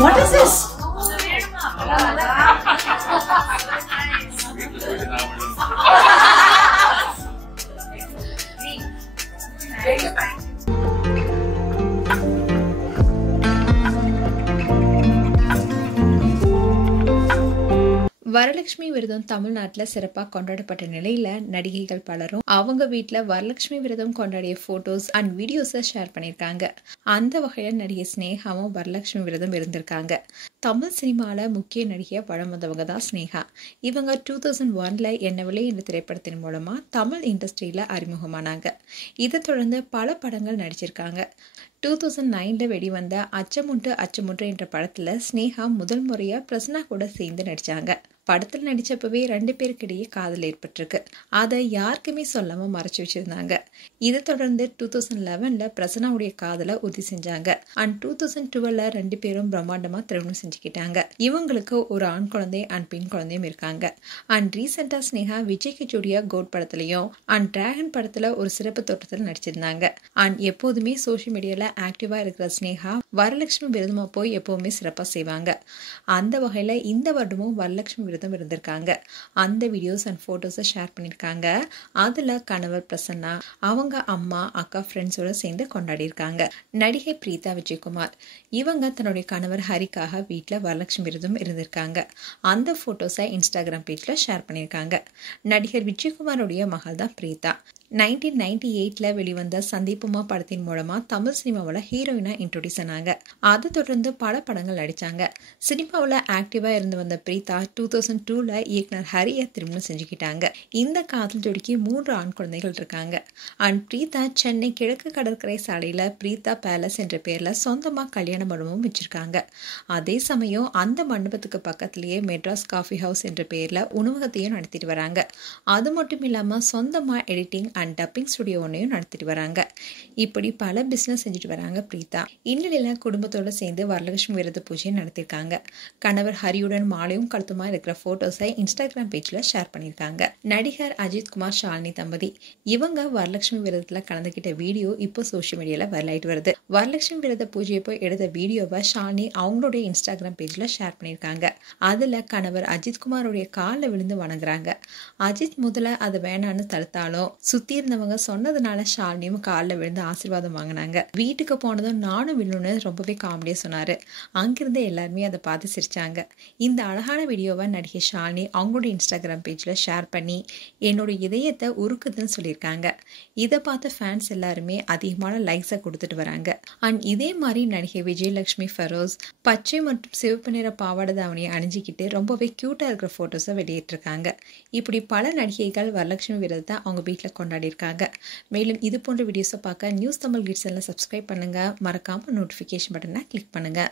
What is this? Varalakshmi விரதம் தமிழ்நாட்டில் சிறப்பாக கொண்டாடப்பட்ட நிலையில நடிகைகள் பலரும் அவங்க வீட்டில் வரலட்சுமி விரதம் கொண்டாடிய போட்டோஸ் அண்ட் வீடியோஸை ஷேர் பண்ணியிருக்காங்க. அந்த வகையில் நடிகை ஸ்னேகாவும் வரலட்சுமி விரதம் இருந்திருக்காங்க. தமிழ் சினிமாவில் முக்கிய நடிகையாக வளம் வந்தவங்க தான் ஸ்னேகா. இவங்க 2001 என்ன விலை என்ற திரைப்படத்தின் மூலமா தமிழ் இண்டஸ்ட்ரியில அறிமுகமானாங்க. இதை தொடர்ந்து பல படங்கள் நடிச்சிருக்காங்க. 2009 வெளிவந்த அச்சமுண்டு அச்சமுண்டு என்ற படத்துல ஸ்னேகா முதல் முறையா பிரசன்னா கூட சேர்ந்து நடிச்சாங்க. படத்தில் நடிச்சப்பவே 2 பேருக்கிடையே காதல் ஏற்பட்டிருக்கு. அதை யாருக்குமே சொல்லாம மறைச்சு வச்சிருந்தாங்க. இதை தொடர்ந்து 2011 பிரசன்னாவுடைய காதலை உறுதி செஞ்சாங்க. அண்ட் 2012 2 பேரும் பிரம்மாண்டமா திருமணம் செஞ்சுக்கிட்டாங்க. இவங்களுக்கு ஒரு ஆண் குழந்தை அண்ட் பெண் குழந்தையும் இருக்காங்க. அண்ட் ரீசெண்டா ஸ்னேகா விஜய்க்கு ஜோடியா கோட் படத்துலயும் அண்ட் டிராகன் படத்துல ஒரு சிறப்பு தோற்றத்தில் நடிச்சிருந்தாங்க. அண்ட் எப்போதுமே சோசியல் மீடியால ஆக்டிவா இருக்கிற ஸ்னேகா வரலட்சுமி விரதமா போய் எப்பவுமே சிறப்பா செய்வாங்க. அந்த வகையில இந்த வருடமும் வரலட்சுமி விரதம் இருந்திருக்காங்க. அந்த வீடியோஸ் அண்ட் போட்டோஸை ஷேர் பண்ணியிருக்காங்க. அதுல கணவர் பிரசன்னா, அவங்க அம்மா அக்கா ஃப்ரெண்ட்ஸோட சேர்ந்து கொண்டாடி இருக்காங்க. நடிகை பிரீதா விஜயகுமார் இவங்க தன்னுடைய கணவர் ஹரிக்காக வீட்டில் வரலட்சுமி விரதம் இருந்திருக்காங்க. அந்த போட்டோஸை இன்ஸ்டாகிராம் பேஜ்ல ஷேர் பண்ணியிருக்காங்க. நடிகர் விஜயகுமாரோடைய மகள் தான் பிரீதா. 1998 வெளிவந்த சந்தீபமா படத்தின் மூலமா தமிழ் சினிமாவில் ஹீரோயினா இன்ட்ரோடியூஸ் ஆனாங்க. அதை தொடர்ந்து பல படங்கள் நடிச்சாங்க. சினிமாவில் ஆக்டிவா இருந்து வந்த பிரீதா 2002 இயக்குனர் ஹரியை திருமணம் செஞ்சுக்கிட்டாங்க. இந்த காதல் ஜோடிக்கு 3 ஆண் குழந்தைகள் இருக்காங்க. அண்ட் பிரீதா சென்னை கிழக்கு கடற்கரை சாலையில பிரீதா பேலஸ் என்ற பேர்ல சொந்தமா கல்யாண மண்டபமும் வச்சிருக்காங்க. அதே சமயம் அந்த மண்டபத்துக்கு பக்கத்திலேயே மெட்ராஸ் காஃபி ஹவுஸ் என்ற பேர்ல உணவகத்தையும் நடத்திட்டு வராங்க. அது மட்டும் இல்லாம சொந்தமா எடிட்டிங் அண்ட் டப்பிங் ஸ்டுடியோ ஒன்றையும் நடத்திட்டு வராங்க. இப்படி பல பிசினஸ் செஞ்சுட்டு வராங்க பிரீதா. இந்நிலையில குடும்பத்தோட சேர்ந்து வரலட்சுமி விரத பூஜையை நடத்திருக்காங்க. கணவர் ஹரியுடன் மாலையும் கழுத்துமா இருக்கிற போட்டோஸை இன்ஸ்டாகிராம் பேஜ்ல ஷேர் பண்ணியிருக்காங்க. நடிகர் அஜித் குமார் ஷாலினி தம்பதி இவங்க வரலட்சுமி விரதத்துல கலந்துகிட்ட வீடியோ இப்போ சோசியல் மீடியால வரலாயிட்டு வருது. வரலட்சுமி விரத பூஜையை போய் எடுத்த வீடியோவை ஷாலினி அவங்களுடைய இன்ஸ்டாகிராம் பேஜ்ல ஷேர் பண்ணியிருக்காங்க. அதுல கணவர் அஜித் குமாரோடைய காலில் விழுந்து வணங்குறாங்க. அஜித் முதல்ல அதை வேணான்னு தடுத்தாலும் சுத்தி இருந்தவங்க சொன்னதுனால ஷாலினியும் காலில் விழுந்து ஆசீர்வாதம் வாங்கினாங்க. வீட்டுக்கு போனதும் நானும் விழுன்னு ரொம்பவே காமெடியா சொன்னாரு. அங்கிருந்து எல்லாருமே அதை பார்த்து சிரிச்சாங்க. இந்த அழகான வீடியோவை நடிகை ஷாலினி அவங்களுடைய இன்ஸ்டாகிராம் பேஜ்ல ஷேர் பண்ணி என்னோட இதயத்தை உருக்குதுன்னு சொல்லியிருக்காங்க. இதை பார்த்த ஃபேன்ஸ் எல்லாருமே அதிகமான லைக்ஸை கொடுத்துட்டு வராங்க. அண்ட் இதே மாதிரி நடிகை விஜயலட்சுமி ஃபெரோஸ் பச்சை மற்றும் சிவப்பு நிற பாவாடை தாவணியை அணிஞ்சிக்கிட்டு ரொம்பவே கியூட்டா இருக்கிற போட்டோஸை வெளியிட்டிருக்காங்க. இப்படி பல நடிகைகள் வரலட்சுமி விரதத்தை அவங்க வீட்டில் கொண்டாடி இருக்காங்க. மேலும் இது போன்ற வீடியோஸை பார்க்க நியூஸ் தமிழ் கிட்ஸ் எல்லாம் சப்ஸ்கிரைப் பண்ணுங்க. மறக்காம நோட்டிஃபிகேஷன் பட்டனை கிளிக் பண்ணுங்க.